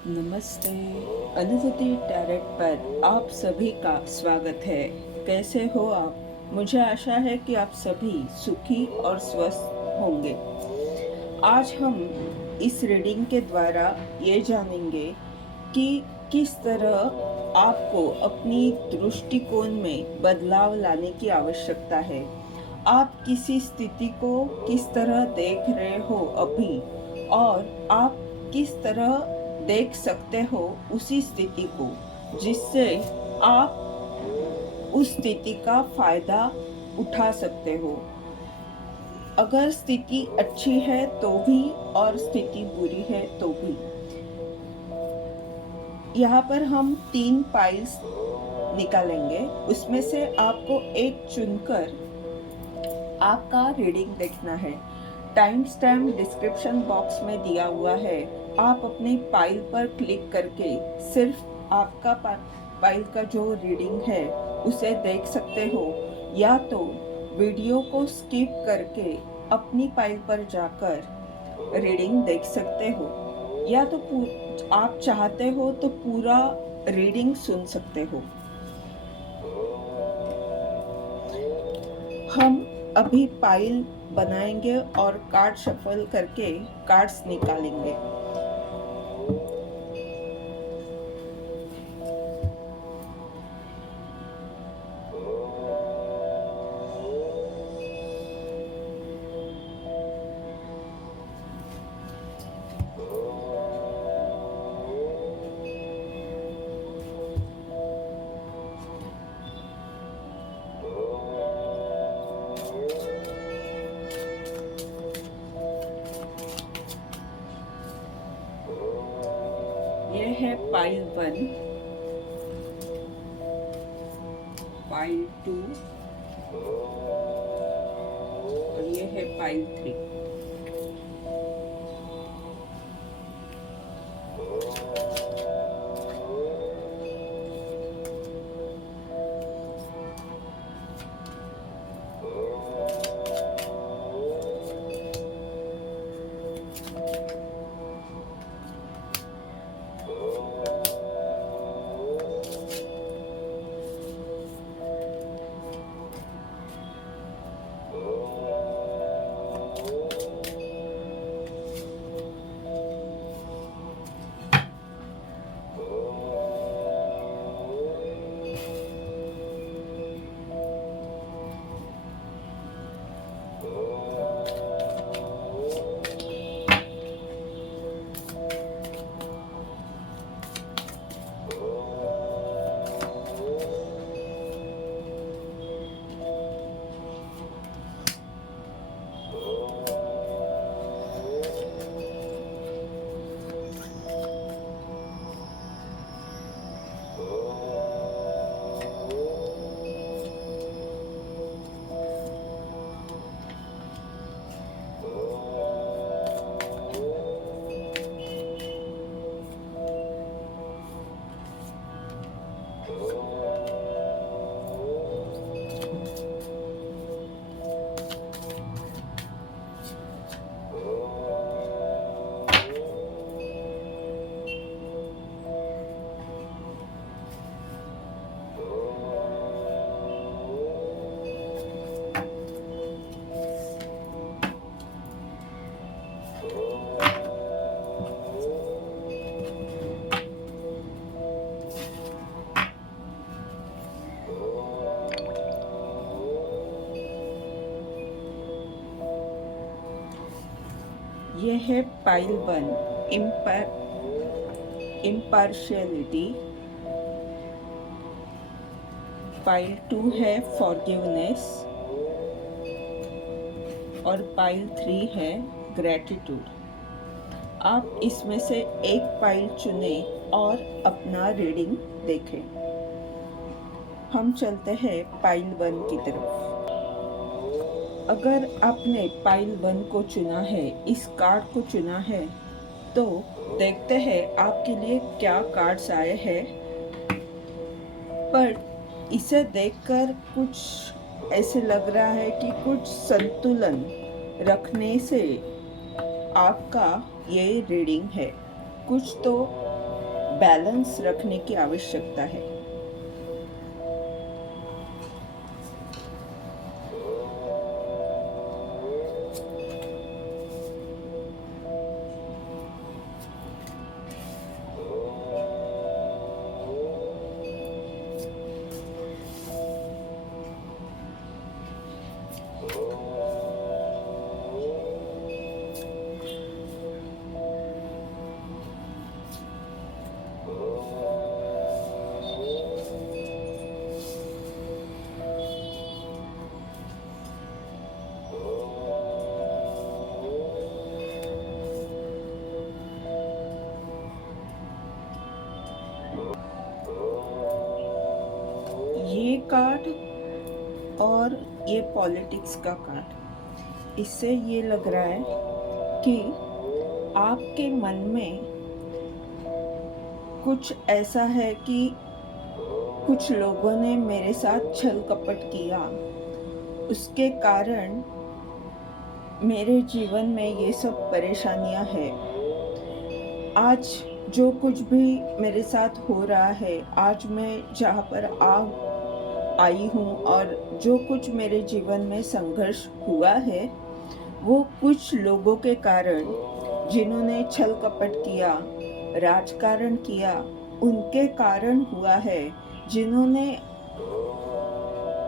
नमस्ते। अनुभूति टैरेट पर आप सभी का स्वागत है। कैसे हो आप? मुझे आशा है कि आप सभी सुखी और स्वस्थ होंगे। आज हम इस रीडिंग के द्वारा ये जानेंगे कि किस तरह आपको अपनी दृष्टिकोण में बदलाव लाने की आवश्यकता है। आप किसी स्थिति को किस तरह देख रहे हो अभी, और आप किस तरह देख सकते हो उसी स्थिति को, जिससे आप उस स्थिति का फायदा उठा सकते हो। अगर स्थिति अच्छी है तो भी और स्थिति बुरी है तो भी। यहाँ पर हम 3 पाइल्स निकालेंगे, उसमें से आपको एक चुनकर आपका रीडिंग देखना है। टाइम स्टैम्प डिस्क्रिप्शन बॉक्स में दिया हुआ है। आप अपनी पाइल पर क्लिक करके सिर्फ आपका पाइल का जो रीडिंग है उसे देख सकते हो, या तो वीडियो को स्किप करके अपनी पाइल पर जाकर रीडिंग देख सकते हो, या तो आप चाहते हो तो पूरा रीडिंग सुन सकते हो। हम अभी पाइल बनाएंगे और कार्ड शफल करके कार्ड्स निकालेंगे। यह है पाइल 1, पाइल 2 और यह है पाइल 3। यह है पाइल 1, इम्पार्शियलिटी। पाइल 2 है फॉरगिवनेस और पाइल 3 है ग्रैटिट्यूड। आप इसमें से एक पाइल चुनें और अपना रीडिंग देखें। हम चलते हैं पाइल 1 की तरफ। अगर आपने पाइल 1 को चुना है, इस कार्ड को चुना है, तो देखते हैं आपके लिए क्या कार्ड्स आए हैं। पर इसे देखकर कुछ ऐसे लग रहा है कि कुछ संतुलन रखने से आपका ये रीडिंग है। कुछ तो बैलेंस रखने की आवश्यकता है। ये कार्ड और ये पॉलिटिक्स का कार्ड, इससे ये लग रहा है कि आपके मन में कुछ ऐसा है कि कुछ लोगों ने मेरे साथ छल कपट किया, उसके कारण मेरे जीवन में ये सब परेशानियां हैं। आज जो कुछ भी मेरे साथ हो रहा है, आज मैं जहाँ पर आई हूँ और जो कुछ मेरे जीवन में संघर्ष हुआ है, वो कुछ लोगों के कारण, जिन्होंने छल कपट किया, राजकारण किया, उनके कारण हुआ है। जिन्होंने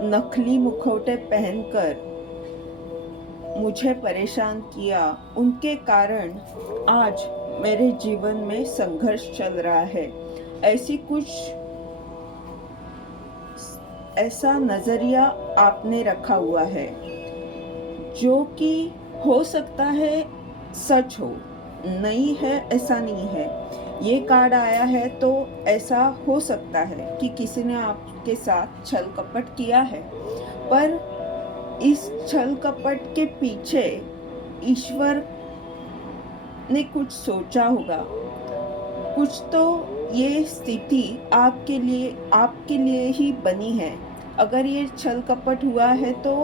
नकली मुखौटे पहनकर मुझे परेशान किया, उनके कारण आज मेरे जीवन में संघर्ष चल रहा है। ऐसा नजरिया आपने रखा हुआ है, जो कि हो सकता है सच हो, नहीं है ऐसा नहीं है। ये कार्ड आया है तो ऐसा हो सकता है कि किसी ने आपके साथ छल कपट किया है, पर इस छल कपट के पीछे ईश्वर ने कुछ सोचा होगा। कुछ तो ये स्थिति आपके लिए ही बनी है। अगर ये छल कपट हुआ है तो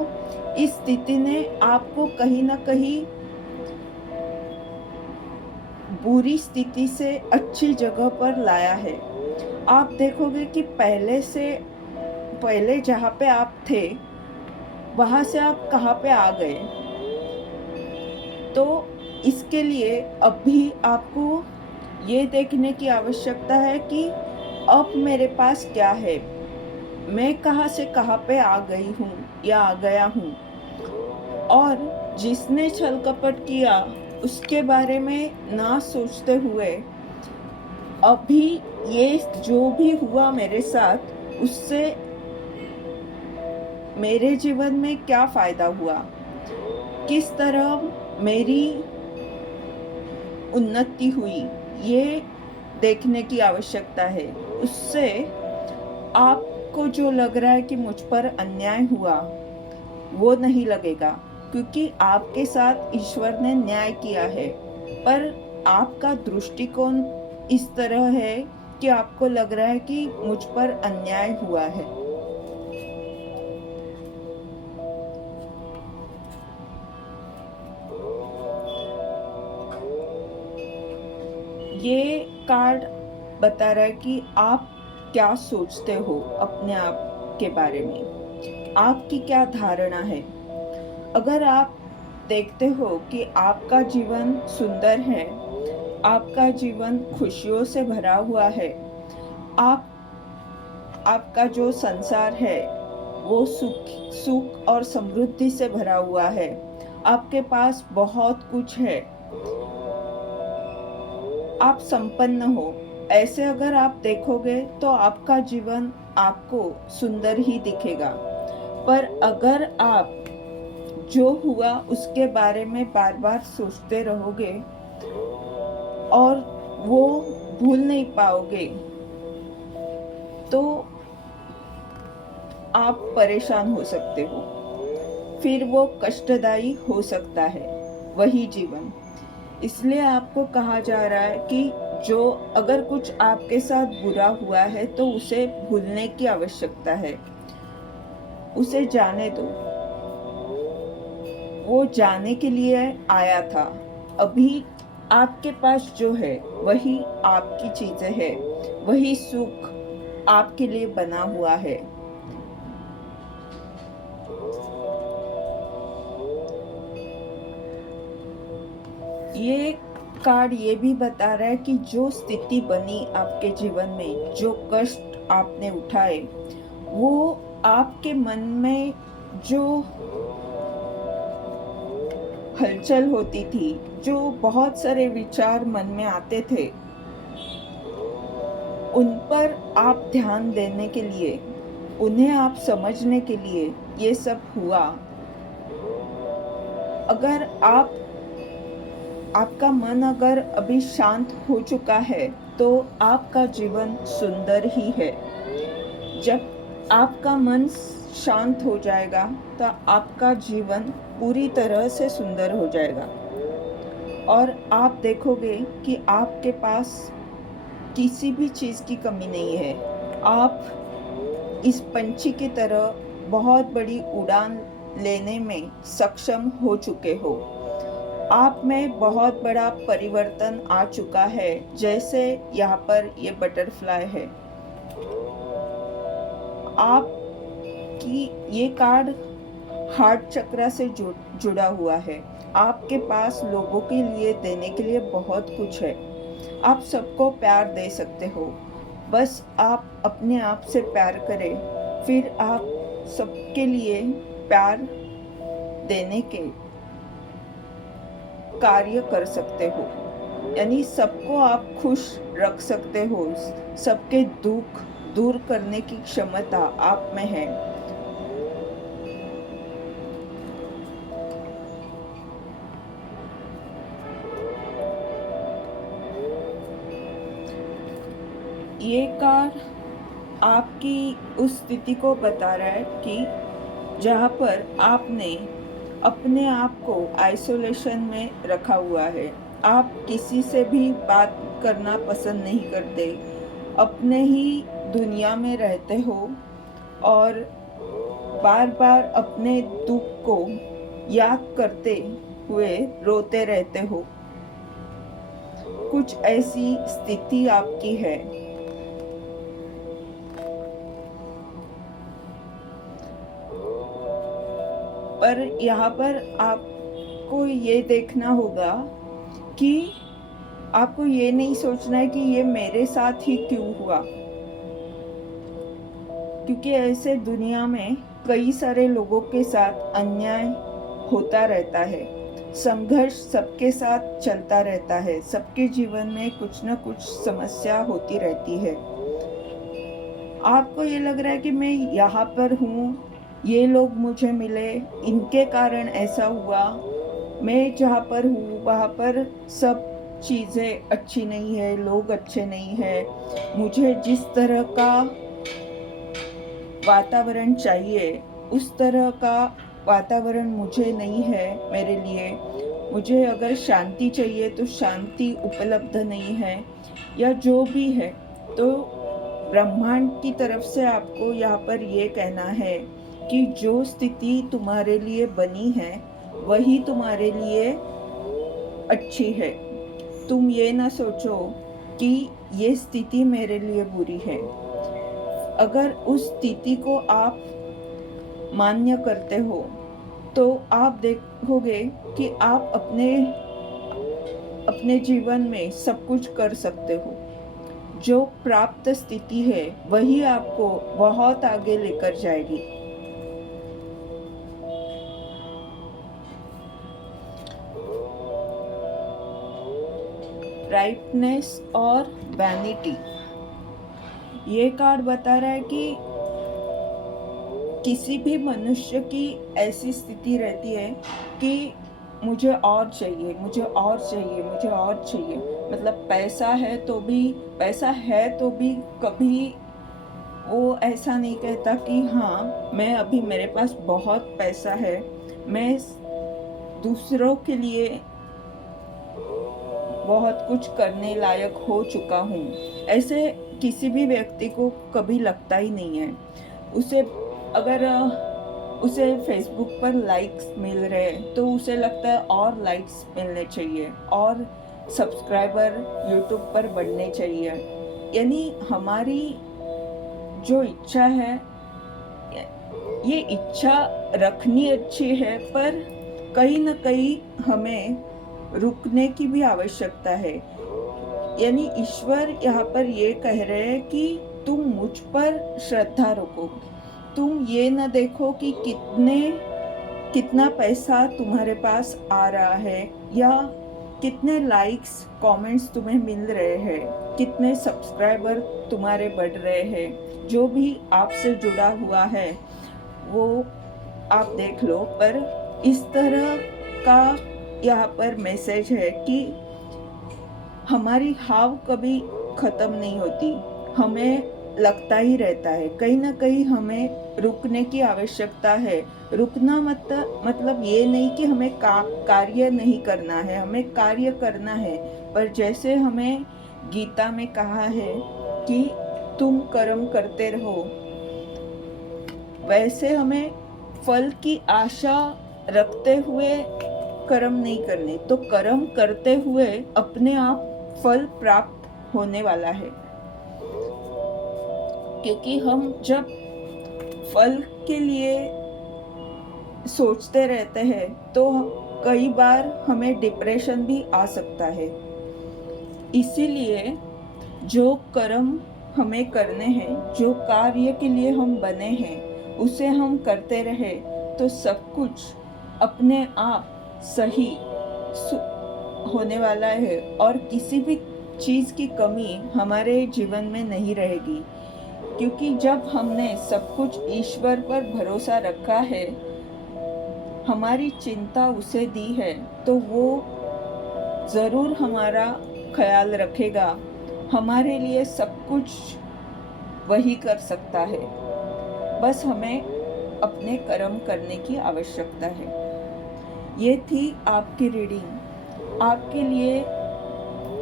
इस स्थिति ने आपको कहीं ना कहीं बुरी स्थिति से अच्छी जगह पर लाया है। आप देखोगे कि पहले जहाँ पे आप थे, वहाँ से आप कहाँ पे आ गए। तो इसके लिए अभी आपको ये देखने की आवश्यकता है कि अब मेरे पास क्या है, मैं कहाँ से कहाँ पे आ गई हूँ या आ गया हूँ। और जिसने छल कपट किया उसके बारे में ना सोचते हुए अभी ये जो भी हुआ मेरे साथ, उससे मेरे जीवन में क्या फायदा हुआ, किस तरह मेरी उन्नति हुई, ये देखने की आवश्यकता है। उससे आपको जो लग रहा है कि मुझ पर अन्याय हुआ, वो नहीं लगेगा, क्योंकि आपके साथ ईश्वर ने न्याय किया है। पर आपका दृष्टिकोण इस तरह है कि आपको लग रहा है कि मुझ पर अन्याय हुआ है। ये कार्ड बता रहा है कि आप क्या सोचते हो अपने आप के बारे में, आपकी क्या धारणा है। अगर आप देखते हो कि आपका जीवन सुंदर है, आपका जीवन खुशियों से भरा हुआ है, आपका जो संसार है वो सुख और समृद्धि से भरा हुआ है, आपके पास बहुत कुछ है, आप संपन्न हो, ऐसे अगर आप देखोगे तो आपका जीवन आपको सुंदर ही दिखेगा। पर अगर आप जो हुआ उसके बारे में बार बार सोचते रहोगे और वो भूल नहीं पाओगे, तो आप परेशान हो सकते हो, फिर वो कष्टदायी हो सकता है वही जीवन। इसलिए आपको कहा जा रहा है कि जो अगर कुछ आपके साथ बुरा हुआ है तो उसे भूलने की आवश्यकता है, उसे जाने दो। वो जाने के लिए आया था, अभी आपके पास जो है वही आपकी चीज़ें हैं, वही सुख आपके लिए बना हुआ है। ये कार्ड ये भी बता रहा है कि जो स्थिति बनी आपके जीवन में, जो कष्ट आपने उठाए, वो आपके मन में जो हलचल होती थी, जो बहुत सारे विचार मन में आते थे, उन पर आप ध्यान देने के लिए, उन्हें आप समझने के लिए ये सब हुआ। अगर आपका मन अगर अभी शांत हो चुका है, तो आपका जीवन सुंदर ही है। जब आपका मन शांत हो जाएगा, तो आपका जीवन पूरी तरह से सुंदर हो जाएगा और आप देखोगे कि आपके पास किसी भी चीज़ की कमी नहीं है। आप इस पंछी की तरह बहुत बड़ी उड़ान लेने में सक्षम हो चुके हो। आप में बहुत बड़ा परिवर्तन आ चुका है, जैसे यहाँ पर ये बटरफ्लाई है। आपकी ये कार्ड हार्ट चक्र से जुड़ा हुआ है। आपके पास लोगों के लिए देने के लिए बहुत कुछ है। आप सबको प्यार दे सकते हो, बस आप अपने आप से प्यार करें, फिर आप सबके लिए प्यार देने के कार्य कर सकते हो। यानी सबको आप खुश रख सकते हो, सबके दुख दूर करने की क्षमता आप में है। ये कार्ड आपकी उस स्थिति को बता रहा है कि जहाँ पर आपने अपने आप को आइसोलेशन में रखा हुआ है। आप किसी से भी बात करना पसंद नहीं करते, अपने ही दुनिया में रहते हो और बार बार अपने दुख को याद करते हुए रोते रहते हो। कुछ ऐसी स्थिति आपकी है। पर यहाँ पर आपको ये देखना होगा कि आपको ये नहीं सोचना है कि ये मेरे साथ ही क्यों हुआ, क्योंकि ऐसे दुनिया में कई सारे लोगों के साथ अन्याय होता रहता है। संघर्ष सबके साथ चलता रहता है, सबके जीवन में कुछ न कुछ समस्या होती रहती है। आपको ये लग रहा है कि मैं यहाँ पर हूँ, ये लोग मुझे मिले, इनके कारण ऐसा हुआ, मैं जहाँ पर हूँ वहाँ पर सब चीज़ें अच्छी नहीं है, लोग अच्छे नहीं हैं, मुझे जिस तरह का वातावरण चाहिए उस तरह का वातावरण मुझे नहीं है मेरे लिए। मुझे अगर शांति चाहिए तो शांति उपलब्ध नहीं है, या जो भी है। तो ब्रह्मांड की तरफ से आपको यहाँ पर ये कहना है कि जो स्थिति तुम्हारे लिए बनी है वही तुम्हारे लिए अच्छी है। तुम ये ना सोचो कि ये स्थिति मेरे लिए बुरी है। अगर उस स्थिति को आप मान्य करते हो तो आप देखोगे कि आप अपने जीवन में सब कुछ कर सकते हो। जो प्राप्त स्थिति है वही आपको बहुत आगे लेकर जाएगी। ब्राइटनेस और वैनिटी, ये कार्ड बता रहा है कि किसी भी मनुष्य की ऐसी स्थिति रहती है कि मुझे और चाहिए, मुझे और चाहिए, मुझे और चाहिए। मतलब पैसा है तो भी कभी वो ऐसा नहीं कहता कि हाँ मैं अभी मेरे पास बहुत पैसा है, मैं दूसरों के लिए बहुत कुछ करने लायक हो चुका हूँ। ऐसे किसी भी व्यक्ति को कभी लगता ही नहीं है। अगर उसे फेसबुक पर लाइक्स मिल रहे हैं तो उसे लगता है और लाइक्स मिलने चाहिए, और सब्सक्राइबर यूट्यूब पर बढ़ने चाहिए। यानी हमारी जो इच्छा है, ये इच्छा रखनी अच्छी है, पर कहीं न कहीं हमें रुकने की भी आवश्यकता है। यानी ईश्वर यहाँ पर ये कह रहे हैं कि तुम मुझ पर श्रद्धा रखो। तुम ये न देखो कि कितना पैसा तुम्हारे पास आ रहा है, या कितने लाइक्स कमेंट्स तुम्हें मिल रहे हैं, कितने सब्सक्राइबर तुम्हारे बढ़ रहे हैं। जो भी आपसे जुड़ा हुआ है वो आप देख लो, पर इस तरह का यहाँ पर मैसेज है कि हमारी हाव कभी ख़त्म नहीं होती। हमें लगता ही रहता है कहीं ना कहीं हमें रुकने की आवश्यकता है। रुकना मतलब ये नहीं कि हमें कार्य नहीं करना है, हमें कार्य करना है। पर जैसे हमें गीता में कहा है कि तुम कर्म करते रहो, वैसे हमें फल की आशा रखते हुए कर्म नहीं करने। तो कर्म करते हुए अपने आप फल प्राप्त होने वाला है। क्योंकि हम जब फल के लिए सोचते रहते हैं तो कई बार हमें डिप्रेशन भी आ सकता है। इसीलिए जो कर्म हमें करने हैं, जो कार्य के लिए हम बने हैं, उसे हम करते रहे तो सब कुछ अपने आप सही होने वाला है और किसी भी चीज़ की कमी हमारे जीवन में नहीं रहेगी। क्योंकि जब हमने सब कुछ ईश्वर पर भरोसा रखा है, हमारी चिंता उसे दी है, तो वो ज़रूर हमारा ख्याल रखेगा। हमारे लिए सब कुछ वही कर सकता है। बस हमें अपने कर्म करने की आवश्यकता है। ये थी आपकी रीडिंग। आपके लिए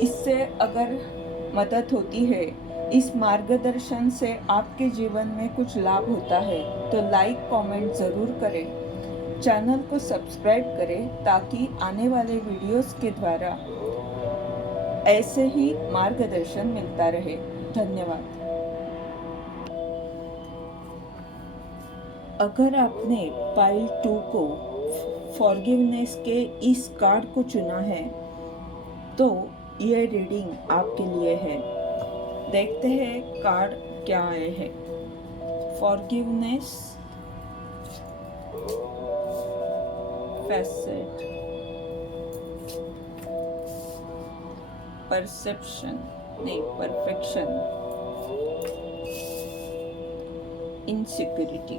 इससे अगर मदद होती है, इस मार्गदर्शन से आपके जीवन में कुछ लाभ होता है, तो लाइक कमेंट ज़रूर करें। चैनल को सब्सक्राइब करें ताकि आने वाले वीडियोस के द्वारा ऐसे ही मार्गदर्शन मिलता रहे। धन्यवाद। अगर आपने पाइल 2 को फॉरगिवनेस के इस कार्ड को चुना है तो ये रीडिंग आपके लिए है। देखते हैं कार्ड क्या आए हैं। फॉरगिवनेस, फैसेट, परसेप्शन नहीं perfection, insecurity,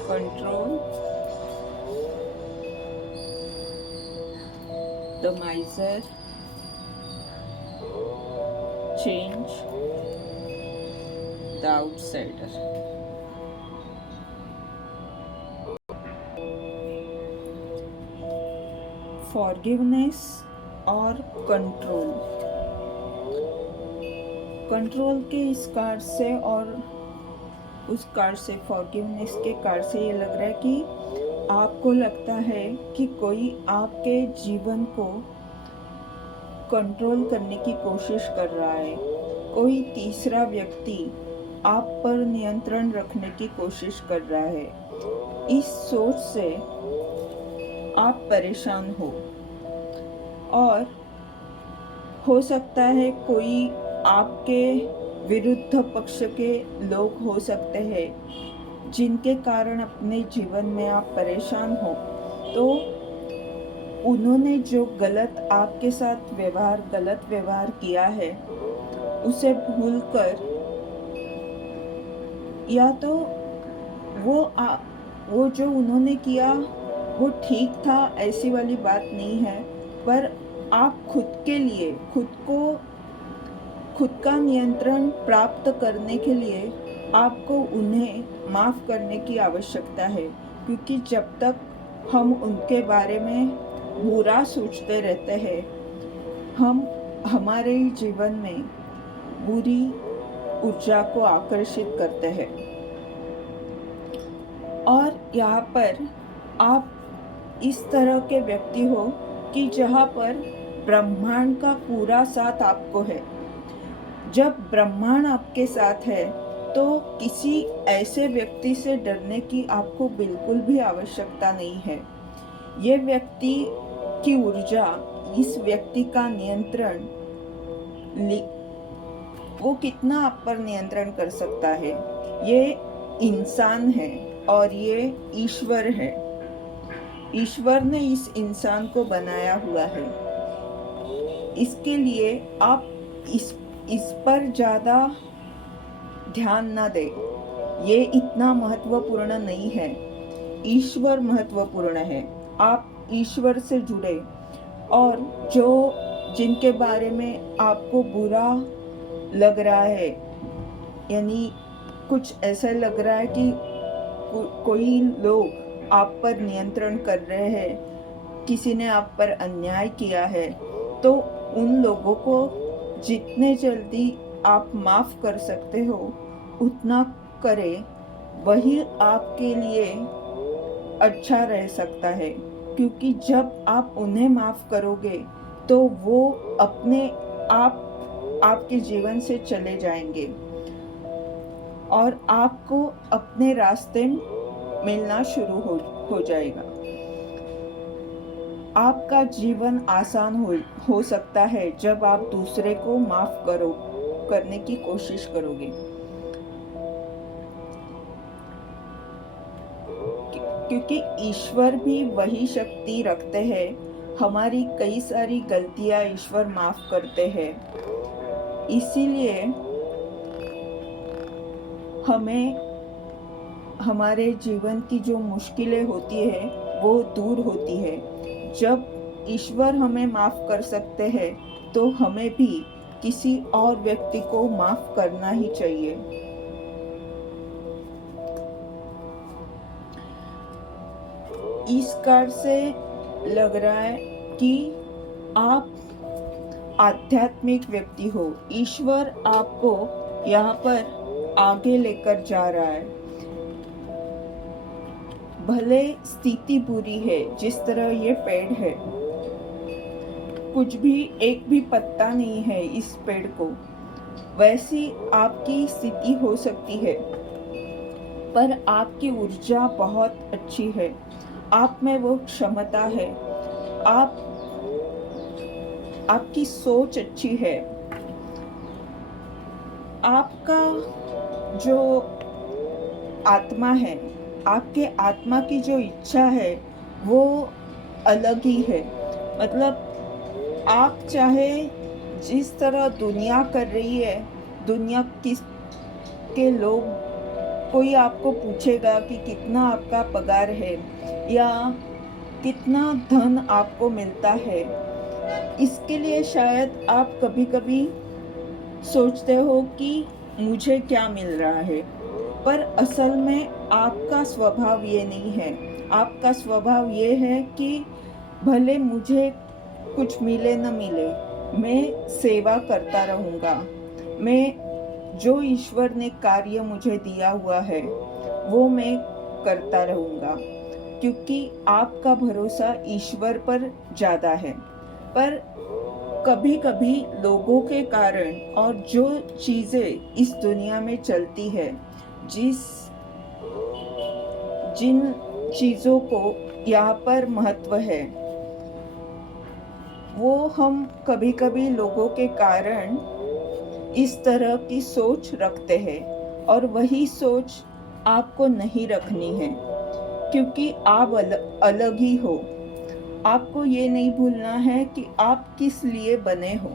control, the माइजर, change, the outsider। Forgiveness और कंट्रोल के इस कार्ड से और उस कार्ड से, फॉरगिवनेस के कार्ड से ये लग रहा है कि आपको लगता है कि कोई आपके जीवन को कंट्रोल करने की कोशिश कर रहा है। कोई तीसरा व्यक्ति आप पर नियंत्रण रखने की कोशिश कर रहा है। इस सोच से आप परेशान हो, और हो सकता है कोई आपके विरुद्ध पक्ष के लोग हो सकते हैं जिनके कारण अपने जीवन में आप परेशान हो। तो उन्होंने जो गलत आपके साथ गलत व्यवहार किया है, उसे भूलकर, या तो वो जो उन्होंने किया वो ठीक था, ऐसी वाली बात नहीं है, पर आप खुद के लिए खुद का नियंत्रण प्राप्त करने के लिए आपको उन्हें माफ़ करने की आवश्यकता है। क्योंकि जब तक हम उनके बारे में बुरा सोचते रहते हैं, हम हमारे जीवन में बुरी ऊर्जा को आकर्षित करते हैं। और यहाँ पर आप इस तरह के व्यक्ति हो कि जहाँ पर ब्रह्मांड का पूरा साथ आपको है। जब ब्रह्मांड आपके साथ है तो किसी ऐसे व्यक्ति से डरने की आपको बिल्कुल भी आवश्यकता नहीं है। ये व्यक्ति की ऊर्जा, इस व्यक्ति का नियंत्रण, वो कितना आप पर नियंत्रण कर सकता है। ये इंसान है और ये ईश्वर है। ईश्वर ने इस इंसान को बनाया हुआ है। इसके लिए आप इस पर ज़्यादा ध्यान न दें। ये इतना महत्वपूर्ण नहीं है। ईश्वर महत्वपूर्ण है। आप ईश्वर से जुड़े, और जो जिनके बारे में आपको बुरा लग रहा है, यानी कुछ ऐसा लग रहा है कि कोई लोग आप पर नियंत्रण कर रहे हैं, किसी ने आप पर अन्याय किया है, तो उन लोगों को जितने जल्दी आप माफ़ कर सकते हो उतना करें। वही आपके लिए अच्छा रह सकता है, क्योंकि जब आप उन्हें माफ़ करोगे तो वो अपने आप आपके जीवन से चले जाएंगे और आपको अपने रास्ते मिलना शुरू हो जाएगा। आपका जीवन आसान हो सकता है जब आप दूसरे को माफ़ करने की कोशिश करोगे, क्योंकि ईश्वर भी वही शक्ति रखते हैं। हमारी कई सारी गलतियां ईश्वर माफ़ करते हैं। इसीलिए हमें हमारे जीवन की जो मुश्किलें होती है वो दूर होती है। जब ईश्वर हमें माफ़ कर सकते हैं तो हमें भी किसी और व्यक्ति को माफ़ करना ही चाहिए। इस कार्ड से लग रहा है कि आप आध्यात्मिक व्यक्ति हो। ईश्वर आपको यहाँ पर आगे लेकर जा रहा है। भले स्थिति बुरी है, जिस तरह ये पेड़ है, कुछ भी एक भी पत्ता नहीं है इस पेड़ को, वैसी आपकी स्थिति हो सकती है, पर आपकी ऊर्जा बहुत अच्छी है। आप में वो क्षमता है। आपकी सोच अच्छी है। आपका जो आत्मा है, आपके आत्मा की जो इच्छा है वो अलग ही है। मतलब आप चाहे जिस तरह दुनिया कर रही है, दुनिया के लोग, कोई आपको पूछेगा कि कितना आपका पगार है या कितना धन आपको मिलता है, इसके लिए शायद आप कभी कभी सोचते हो कि मुझे क्या मिल रहा है, पर असल में आपका स्वभाव ये नहीं है। आपका स्वभाव ये है कि भले मुझे कुछ मिले न मिले, मैं सेवा करता रहूँगा। मैं जो ईश्वर ने कार्य मुझे दिया हुआ है वो मैं करता रहूँगा, क्योंकि आपका भरोसा ईश्वर पर ज़्यादा है। पर कभी कभी लोगों के कारण और जो चीज़ें इस दुनिया में चलती है, जिन चीज़ों को यहाँ पर महत्व है, वो हम कभी कभी लोगों के कारण इस तरह की सोच रखते हैं, और वही सोच आपको नहीं रखनी है, क्योंकि आप अलग ही हो। आपको ये नहीं भूलना है कि आप किस लिए बने हो।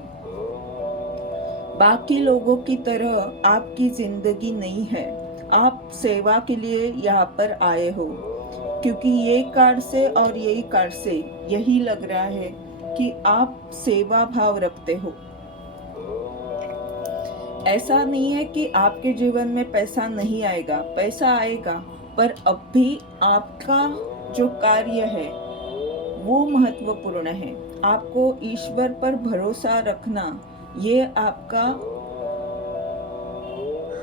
बाकी लोगों की तरह आपकी जिंदगी नहीं है। आप सेवा के लिए यहाँ पर आए हो, क्योंकि ये कार्ड से और यही कार्ड से यही लग रहा है कि आप सेवा भाव रखते हो। ऐसा नहीं है कि आपके जीवन में पैसा नहीं आएगा, पैसा आएगा, पर अब भी आपका जो कार्य है वो महत्वपूर्ण है। आपको ईश्वर पर भरोसा रखना, ये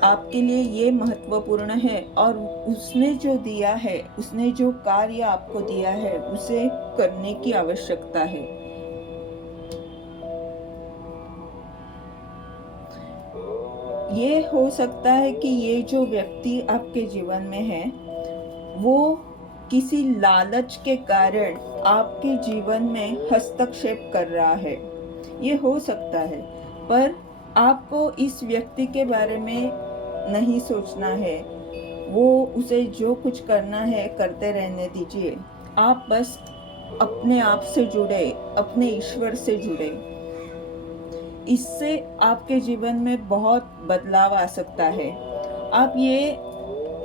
आपके लिए ये महत्वपूर्ण है, और उसने जो दिया है, उसने जो कार्य आपको दिया है, उसे करने की आवश्यकता है। ये हो सकता है कि ये जो व्यक्ति आपके जीवन में है वो किसी लालच के कारण आपके जीवन में हस्तक्षेप कर रहा है, ये हो सकता है। पर आपको इस व्यक्ति के बारे में नहीं सोचना है, वो उसे जो कुछ करना है करते रहने दीजिए। आप बस अपने आप से जुड़े, अपने ईश्वर से जुड़े। इससे आपके जीवन में बहुत बदलाव आ सकता है। आप ये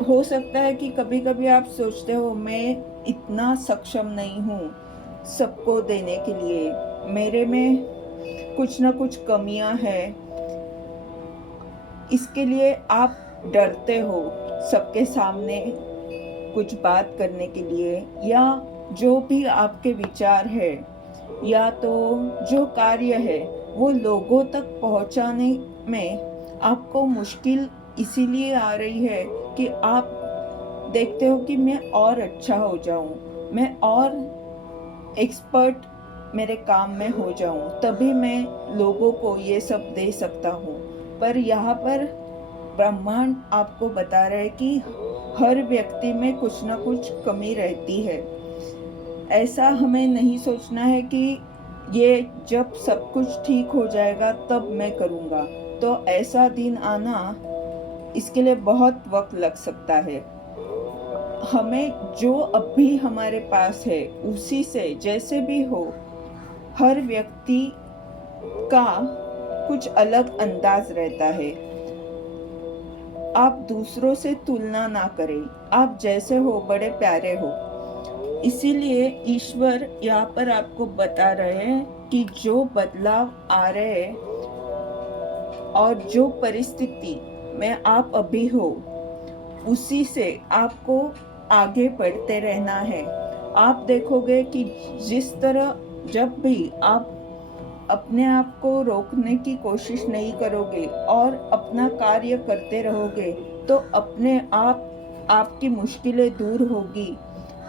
हो सकता है कि कभी कभी आप सोचते हो मैं इतना सक्षम नहीं हूँ सबको देने के लिए, मेरे में कुछ ना कुछ कमियां हैं, इसके लिए आप डरते हो सबके सामने कुछ बात करने के लिए, या जो भी आपके विचार है या तो जो कार्य है वो लोगों तक पहुंचाने में आपको मुश्किल इसीलिए आ रही है कि आप देखते हो कि मैं और अच्छा हो जाऊं, मैं और एक्सपर्ट मेरे काम में हो जाऊं, तभी मैं लोगों को ये सब दे सकता हूँ। पर यहाँ पर ब्रह्मांड आपको बता रहे कि हर व्यक्ति में कुछ ना कुछ कमी रहती है। ऐसा हमें नहीं सोचना है कि ये जब सब कुछ ठीक हो जाएगा तब मैं करूँगा, तो ऐसा दिन आना इसके लिए बहुत वक्त लग सकता है। हमें जो अभी हमारे पास है उसी से जैसे भी हो, हर व्यक्ति का कुछ अलग अंदाज रहता है। आप दूसरों से तुलना ना करें, आप जैसे हो बड़े प्यारे हो। इसीलिए ईश्वर यहाँ पर आपको बता रहे हैं कि जो बदलाव आ रहे हैं और जो परिस्थिति में आप अभी हो उसी से आपको आगे बढ़ते रहना है। आप देखोगे कि जिस तरह जब भी आप अपने आप को रोकने की कोशिश नहीं करोगे और अपना कार्य करते रहोगे तो अपने आप आपकी मुश्किलें दूर होगी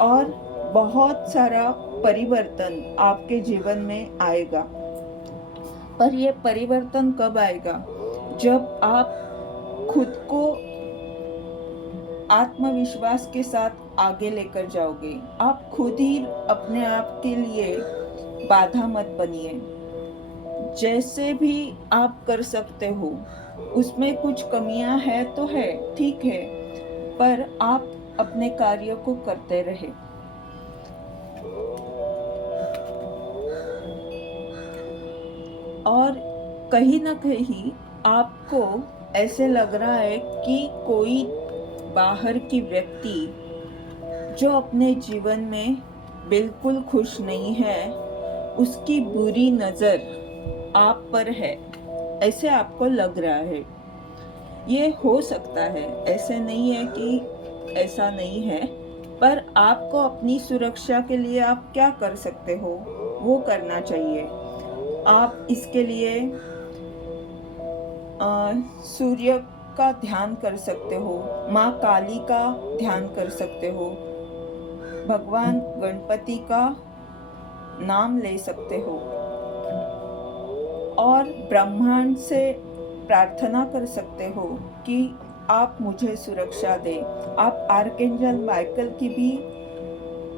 और बहुत सारा परिवर्तन आपके जीवन में आएगा। पर यह परिवर्तन कब आएगा? जब आप खुद को आत्मविश्वास के साथ आगे लेकर जाओगे। आप खुद ही अपने आप के लिए बाधा मत बनिए। जैसे भी आप कर सकते हो, उसमें कुछ कमियां है तो है, ठीक है, पर आप अपने कार्य को करते रहे। और कहीं ना कहीं आपको ऐसे लग रहा है कि कोई बाहर की व्यक्ति जो अपने जीवन में बिल्कुल खुश नहीं है, उसकी बुरी नज़र आप पर है, ऐसे आपको लग रहा है। ये हो सकता है, ऐसे नहीं है कि ऐसा नहीं है, पर आपको अपनी सुरक्षा के लिए आप क्या कर सकते हो वो करना चाहिए। आप इसके लिए सूर्य का ध्यान कर सकते हो, माँ काली का ध्यान कर सकते हो, भगवान गणपति का नाम ले सकते हो और ब्रह्मांड से प्रार्थना कर सकते हो कि आप मुझे सुरक्षा दें। आप आर्कएंजल माइकल की भी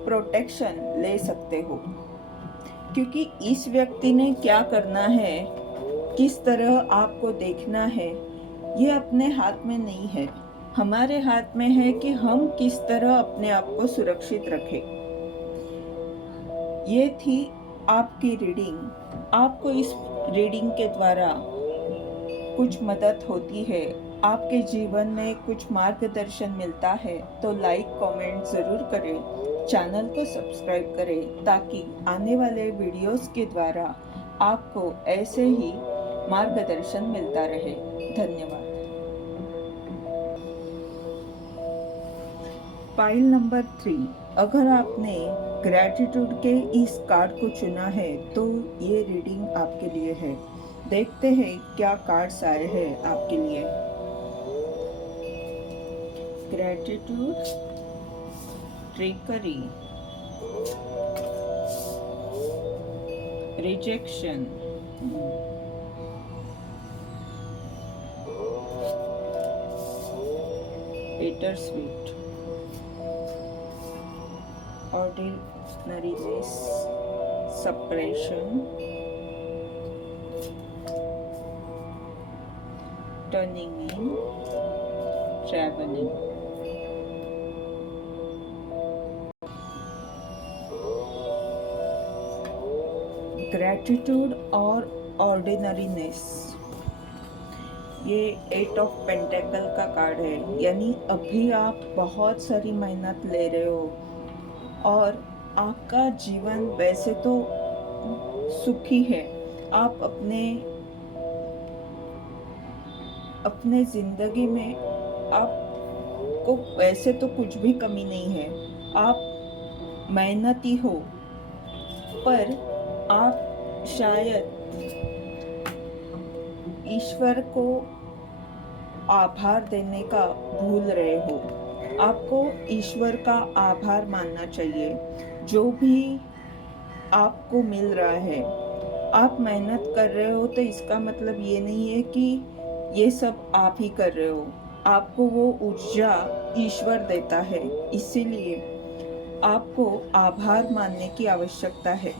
प्रोटेक्शन ले सकते हो, क्योंकि इस व्यक्ति ने क्या करना है, किस तरह आपको देखना है, ये अपने हाथ में नहीं है। हमारे हाथ में है कि हम किस तरह अपने आप को सुरक्षित रखें। ये थी आपकी रीडिंग। आपको इस रीडिंग के द्वारा कुछ मदद होती है, आपके जीवन में कुछ मार्गदर्शन मिलता है तो लाइक कमेंट ज़रूर करें, चैनल को सब्सक्राइब करें ताकि आने वाले वीडियोस के द्वारा आपको ऐसे ही मार्गदर्शन मिलता रहे। धन्यवाद। फाइल नंबर 3, अगर आपने ग्रैटिट्यूड के इस कार्ड को चुना है तो ये रीडिंग आपके लिए है। देखते हैं क्या कार्ड्स आए हैं आपके लिए। Gratitude, trickery, rejection, bittersweet, ordinariness, suppression, turning in, traveling. Gratitude और ऑर्डिनरीनेस, ये 8 ऑफ पेंटेकल का कार्ड है। यानी अभी आप बहुत सारी मेहनत ले रहे हो और आपका जीवन वैसे तो सुखी है। आप अपने ज़िंदगी में आपको वैसे तो कुछ भी कमी नहीं है। आप मेहनती हो, पर आप शायद ईश्वर को आभार देने का भूल रहे हो। आपको ईश्वर का आभार मानना चाहिए जो भी आपको मिल रहा है। आप मेहनत कर रहे हो तो इसका मतलब ये नहीं है कि ये सब आप ही कर रहे हो। आपको वो ऊर्जा ईश्वर देता है, इसीलिए आपको आभार मानने की आवश्यकता है।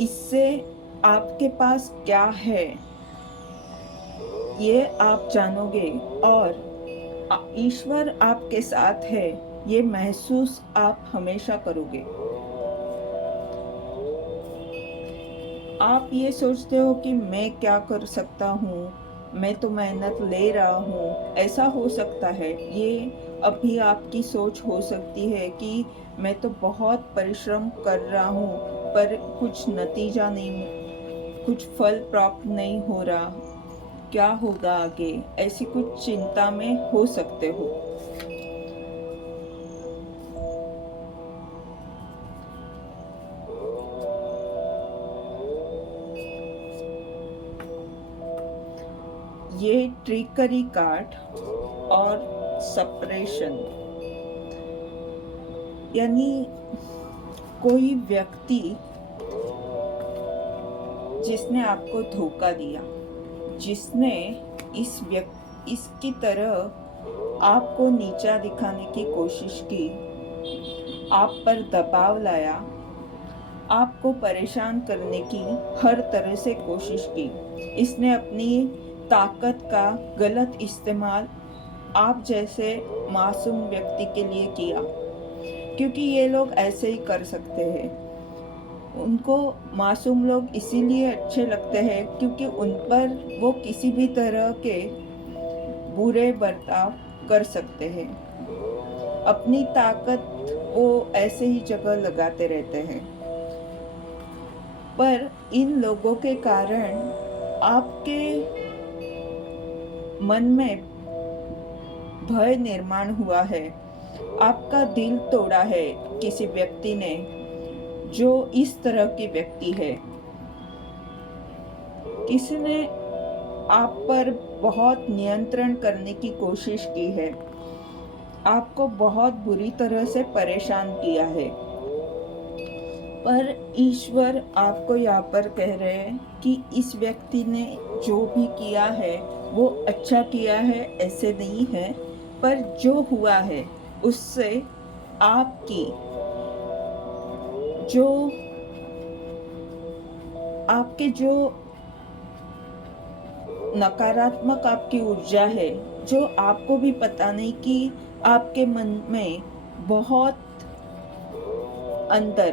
इससे आपके पास क्या है ये आप जानोगे और ईश्वर आपके साथ है ये महसूस आप हमेशा करोगे। आप ये सोचते हो कि मैं क्या कर सकता हूँ, मैं तो मेहनत ले रहा हूँ, ऐसा हो सकता है। ये अभी आपकी सोच हो सकती है कि मैं तो बहुत परिश्रम कर रहा हूँ पर कुछ नतीजा नहीं, कुछ फल प्राप्त नहीं हो रहा, क्या होगा आगे, ऐसी कुछ चिंता में हो सकते हो। ये ट्रिकरी कार्ड और सपरेशन, यानी कोई व्यक्ति जिसने आपको धोखा दिया, जिसने इसकी तरह आपको नीचा दिखाने की कोशिश की, आप पर दबाव लाया, आपको परेशान करने की हर तरह से कोशिश की। इसने अपनी ताकत का गलत इस्तेमाल आप जैसे मासूम व्यक्ति के लिए किया, क्योंकि ये लोग ऐसे ही कर सकते हैं। उनको मासूम लोग इसीलिए अच्छे लगते हैं क्योंकि उन पर वो किसी भी तरह के बुरे बर्ताव कर सकते हैं। अपनी ताकत वो ऐसे ही जगह लगाते रहते हैं, पर इन लोगों के कारण आपके मन में भय निर्माण हुआ है। आपका दिल तोड़ा है किसी व्यक्ति ने जो इस तरह की व्यक्ति है। किसी ने आप पर बहुत नियंत्रण करने की कोशिश की है, आपको बहुत बुरी तरह से परेशान किया है, पर ईश्वर आपको यहाँ पर कह रहे हैं कि इस व्यक्ति ने जो भी किया है वो अच्छा किया है, ऐसे नहीं है, पर जो हुआ है उससे आपकी जो नकारात्मक आपकी ऊर्जा है, जो आपको भी पता नहीं कि आपके मन में बहुत अंदर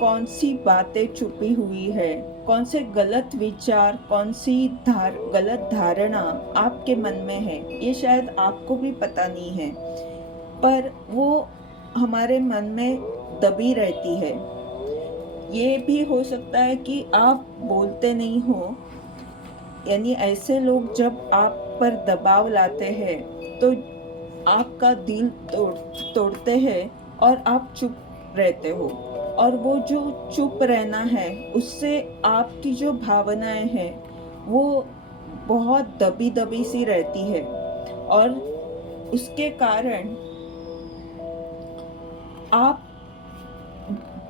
कौन सी बातें छुपी हुई है, कौन से गलत विचार, कौन सी गलत धारणा आपके मन में है, ये शायद आपको भी पता नहीं है, पर वो हमारे मन में दबी रहती है। ये भी हो सकता है कि आप बोलते नहीं हो, यानी ऐसे लोग जब आप पर दबाव लाते हैं तो आपका दिल तोड़ते हैं और आप चुप रहते हो, और वो जो चुप रहना है उससे आपकी जो भावनाएं हैं वो बहुत दबी दबी सी रहती है, और उसके कारण आप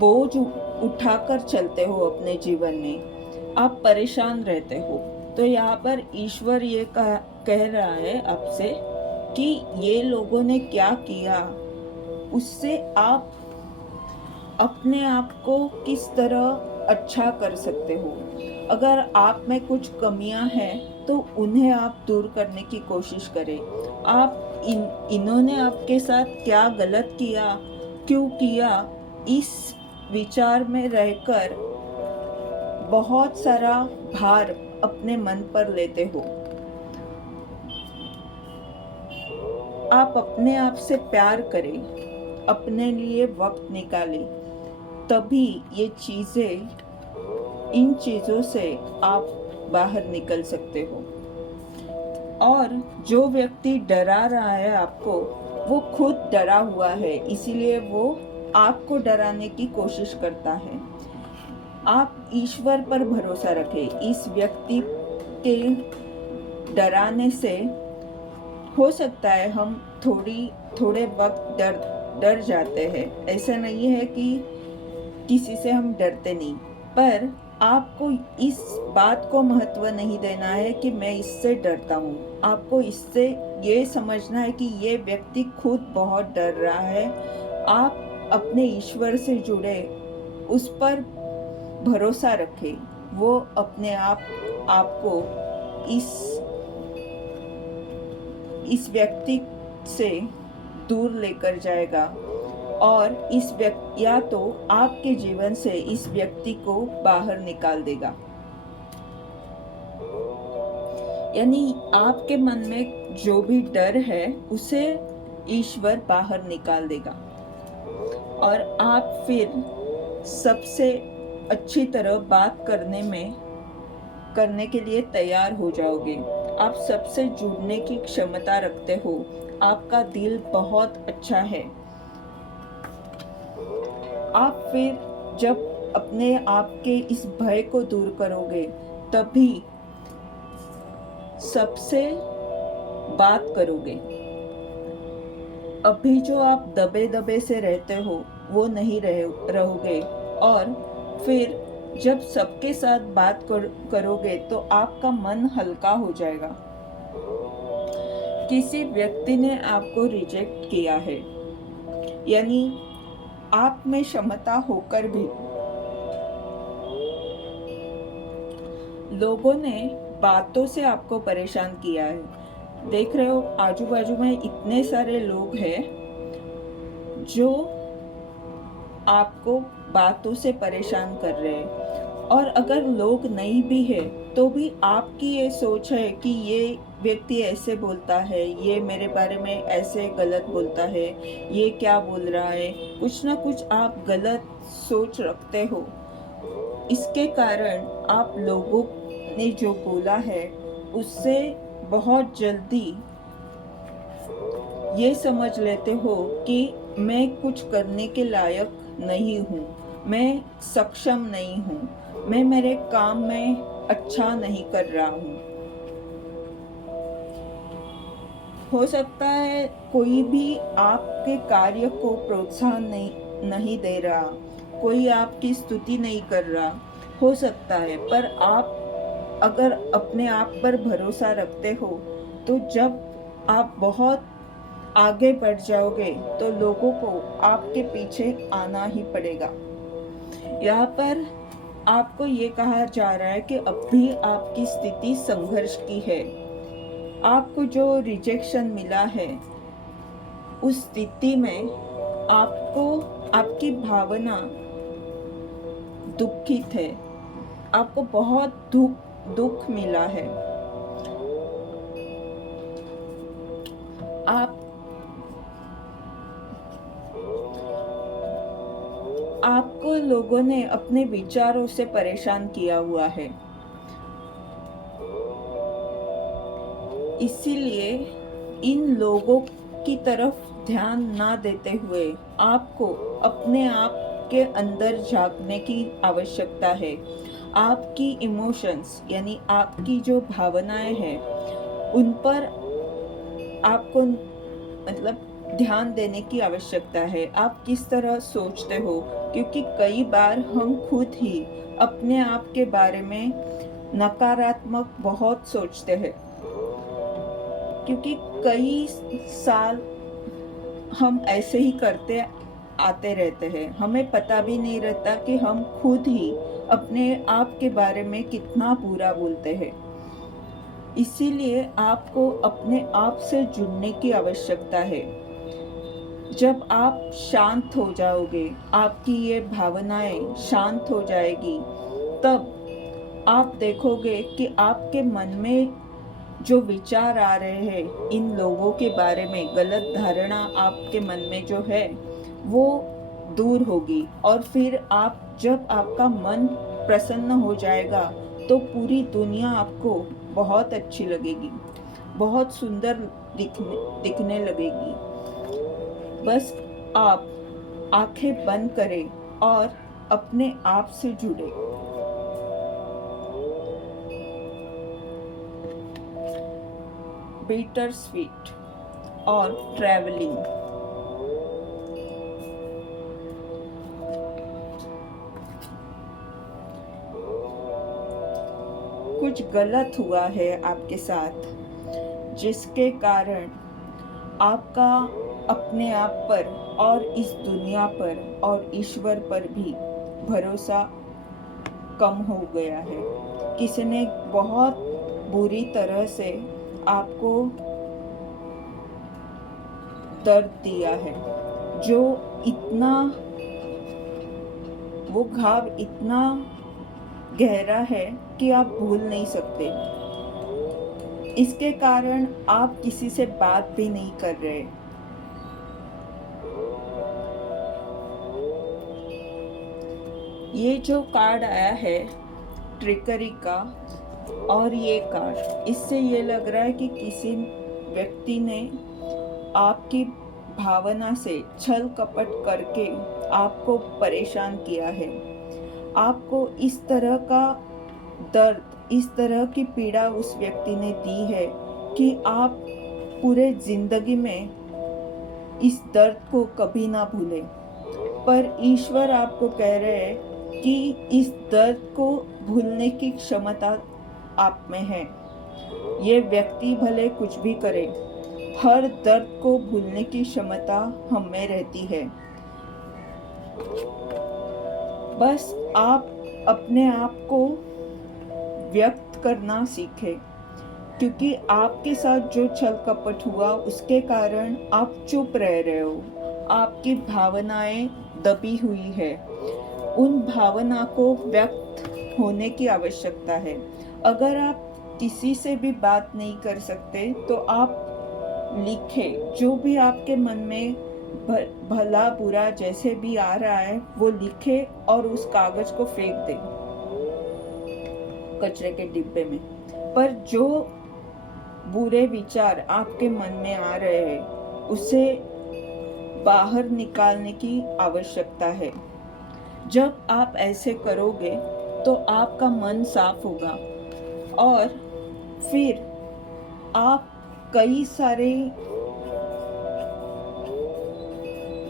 बोझ उठाकर चलते हो अपने जीवन में, आप परेशान रहते हो। तो यहाँ पर ईश्वर ये कह रहा है आपसे कि ये लोगों ने क्या किया, उससे आप अपने आप को किस तरह अच्छा कर सकते हो। अगर आप में कुछ कमियां हैं तो उन्हें आप दूर करने की कोशिश करें। आप इन्होंने आपके साथ क्या गलत किया, क्यों किया, इस विचार में रहकर बहुत सारा भार अपने मन पर लेते हो। आप अपने आप से प्यार करें, अपने लिए वक्त निकालें, तभी ये चीज़ें, इन चीज़ों से आप बाहर निकल सकते हो। और जो व्यक्ति डरा रहा है आपको, वो खुद डरा हुआ है, इसीलिए वो आपको डराने की कोशिश करता है। आप ईश्वर पर भरोसा रखें। इस व्यक्ति के डराने से हो सकता है हम थोड़े वक्त डर जाते हैं। ऐसा नहीं है कि किसी से हम डरते नहीं, पर आपको इस बात को महत्व नहीं देना है कि मैं इससे डरता हूँ। आपको इससे ये समझना है कि ये व्यक्ति खुद बहुत डर रहा है। आप अपने ईश्वर से जुड़े, उस पर भरोसा रखें। वो अपने आप आपको इस व्यक्ति से दूर लेकर जाएगा और या तो आपके जीवन से इस व्यक्ति को बाहर निकाल देगा। यानी आपके मन में जो भी डर है उसे ईश्वर बाहर निकाल देगा और आप फिर सबसे अच्छी तरह बात करने के लिए तैयार हो जाओगे। आप सबसे जुड़ने की क्षमता रखते हो। आपका दिल बहुत अच्छा है। आप फिर जब अपने आप के इस भय को दूर करोगे, तभी सबसे बात करोगे। अभी जो आप दबे से रहते हो वो नहीं रहोगे और फिर जब सबके साथ बात करोगे तो आपका मन हल्का हो जाएगा। किसी व्यक्ति ने आपको रिजेक्ट किया है, यानी आप में क्षमता होकर भी लोगों ने बातों से आपको परेशान किया है। देख रहे हो आजू बाजू में इतने सारे लोग हैं जो आपको बातों से परेशान कर रहे हैं। और अगर लोग नहीं भी है तो भी आपकी ये सोच है कि ये व्यक्ति ऐसे बोलता है, ये मेरे बारे में ऐसे गलत बोलता है, ये क्या बोल रहा है, कुछ ना कुछ आप गलत सोच रखते हो। इसके कारण आप लोगों ने जो बोला है उससे बहुत जल्दी ये समझ लेते हो कि मैं कुछ करने के लायक नहीं हूँ, मैं सक्षम नहीं हूँ, मैं मेरे काम में अच्छा नहीं कर रहा हूँ। हो सकता है कोई भी आपके कार्य को प्रोत्साहन नहीं दे रहा, कोई आपकी स्तुति नहीं कर रहा, हो सकता है। पर आप अगर अपने आप पर भरोसा रखते हो तो जब आप बहुत आगे बढ़ जाओगे तो लोगों को आपके पीछे आना ही पड़ेगा। यहाँ पर आपको ये कहा जा रहा है कि अब भी आपकी स्थिति संघर्ष की है। आपको जो रिजेक्शन मिला है उस स्थिति में आपको आपकी भावना दुखित है, आपको बहुत दुख मिला है। आपको लोगों ने अपने विचारों से परेशान किया हुआ है, इसीलिए इन लोगों की तरफ ध्यान ना देते हुए आपको अपने आप के अंदर झांकने की आवश्यकता है। आपकी इमोशंस यानी आपकी जो भावनाएं हैं उन पर आपको ध्यान देने की आवश्यकता है। आप किस तरह सोचते हो, क्योंकि कई बार हम खुद ही अपने आप के बारे में नकारात्मक बहुत सोचते हैं, क्योंकि कई साल हम ऐसे ही करते आते रहते हैं। हमें पता भी नहीं रहता कि हम खुद ही अपने आप के बारे में कितना बुरा बोलते हैं। इसीलिए आपको अपने आप से जुड़ने की आवश्यकता है। जब आप शांत हो जाओगे, आपकी ये भावनाएं शांत हो जाएगी, तब आप देखोगे कि आपके मन में जो विचार आ रहे हैं इन लोगों के बारे में, गलत धारणा आपके मन में जो है वो दूर होगी। और फिर जब आपका मन प्रसन्न हो जाएगा तो पूरी दुनिया आपको बहुत अच्छी लगेगी, बहुत सुंदर दिखने लगेगी। बस आप आंखें बंद करें और अपने आप से जुड़े। बिटर स्वीट और ट्रैवलिंग। कुछ गलत हुआ है आपके साथ, जिसके कारण आपका अपने आप पर और इस दुनिया पर और ईश्वर पर भी भरोसा कम हो गया है। किसी ने बहुत बुरी तरह से आपको दर्द दिया है, जो इतना, वो घाव इतना गहरा है कि आप भूल नहीं सकते। इसके कारण आप किसी से बात भी नहीं कर रहे। ये जो कार्ड आया है ट्रिकरी का, और ये कार्ड, इससे ये लग रहा है कि किसी व्यक्ति ने आपकी भावना से छल कपट करके आपको परेशान किया है। आपको इस तरह का दर्द, इस तरह की पीड़ा उस व्यक्ति ने दी है कि आप पूरे जिंदगी में इस दर्द को कभी ना भूलें। पर ईश्वर आपको कह रहे हैं कि इस दर्द को भूलने की क्षमता आप में है। ये व्यक्ति भले कुछ भी करे, हर दर्द को भूलने की क्षमता हम में रहती है। बस आप अपने आप को व्यक्त करना सीखें, क्योंकि आपके साथ जो छल कपट हुआ उसके कारण आप चुप रह रहे हो। आपकी भावनाएं दबी हुई है, उन भावना को व्यक्त होने की आवश्यकता है। अगर आप किसी से भी बात नहीं कर सकते तो आप लिखें, जो भी आपके मन में भला बुरा जैसे भी आ रहा है वो लिखें और उस कागज को फेंक दें कचरे के डिब्बे में। पर जो बुरे विचार आपके मन में आ रहे हैं उसे बाहर निकालने की आवश्यकता है। जब आप ऐसे करोगे तो आपका मन साफ होगा और फिर आप कई सारे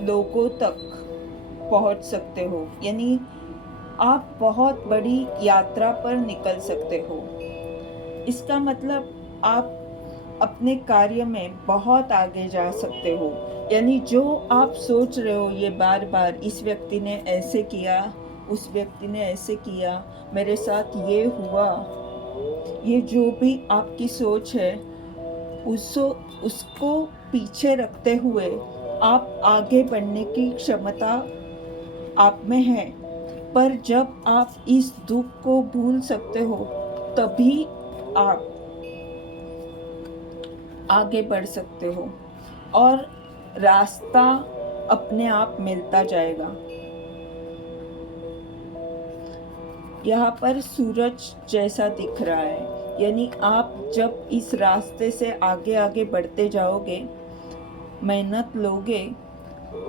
लोगों तक पहुंच सकते हो, यानी आप बहुत बड़ी यात्रा पर निकल सकते हो। इसका मतलब आप अपने कार्य में बहुत आगे जा सकते हो। यानी जो आप सोच रहे हो ये बार बार, इस व्यक्ति ने ऐसे किया, उस व्यक्ति ने ऐसे किया, मेरे साथ ये हुआ, ये जो भी आपकी सोच है उसको पीछे रखते हुए आप आगे बढ़ने की क्षमता आप में है। पर जब आप इस दुख को भूल सकते हो तभी आप आगे बढ़ सकते हो और रास्ता अपने आप मिलता जाएगा। यहाँ पर सूरज जैसा दिख रहा है, यानी आप जब इस रास्ते से आगे आगे बढ़ते जाओगे, मेहनत लोगे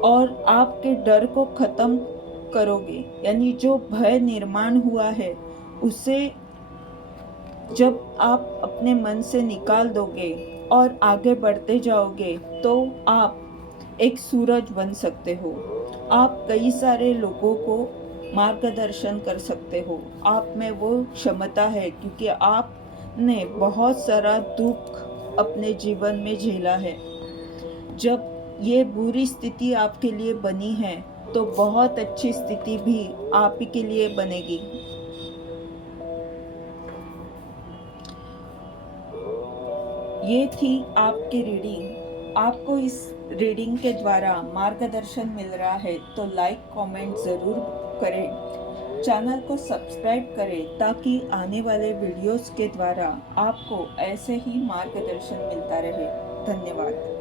और आपके डर को खत्म करोगे, यानी जो भय निर्माण हुआ है उसे जब आप अपने मन से निकाल दोगे और आगे बढ़ते जाओगे तो आप एक सूरज बन सकते हो। आप कई सारे लोगों को मार्गदर्शन कर सकते हो। आप में वो क्षमता है क्योंकि आपने बहुत सारा दुख अपने जीवन में झेला है। जब ये बुरी स्थिति आपके लिए बनी है तो बहुत अच्छी स्थिति भी आप ही के लिए बनेगी। ये थी आपकी रीडिंग। आपको इस रीडिंग के द्वारा मार्गदर्शन मिल रहा है तो लाइक कमेंट ज़रूर करें, चैनल को सब्सक्राइब करें ताकि आने वाले वीडियोस के द्वारा आपको ऐसे ही मार्गदर्शन मिलता रहे। धन्यवाद।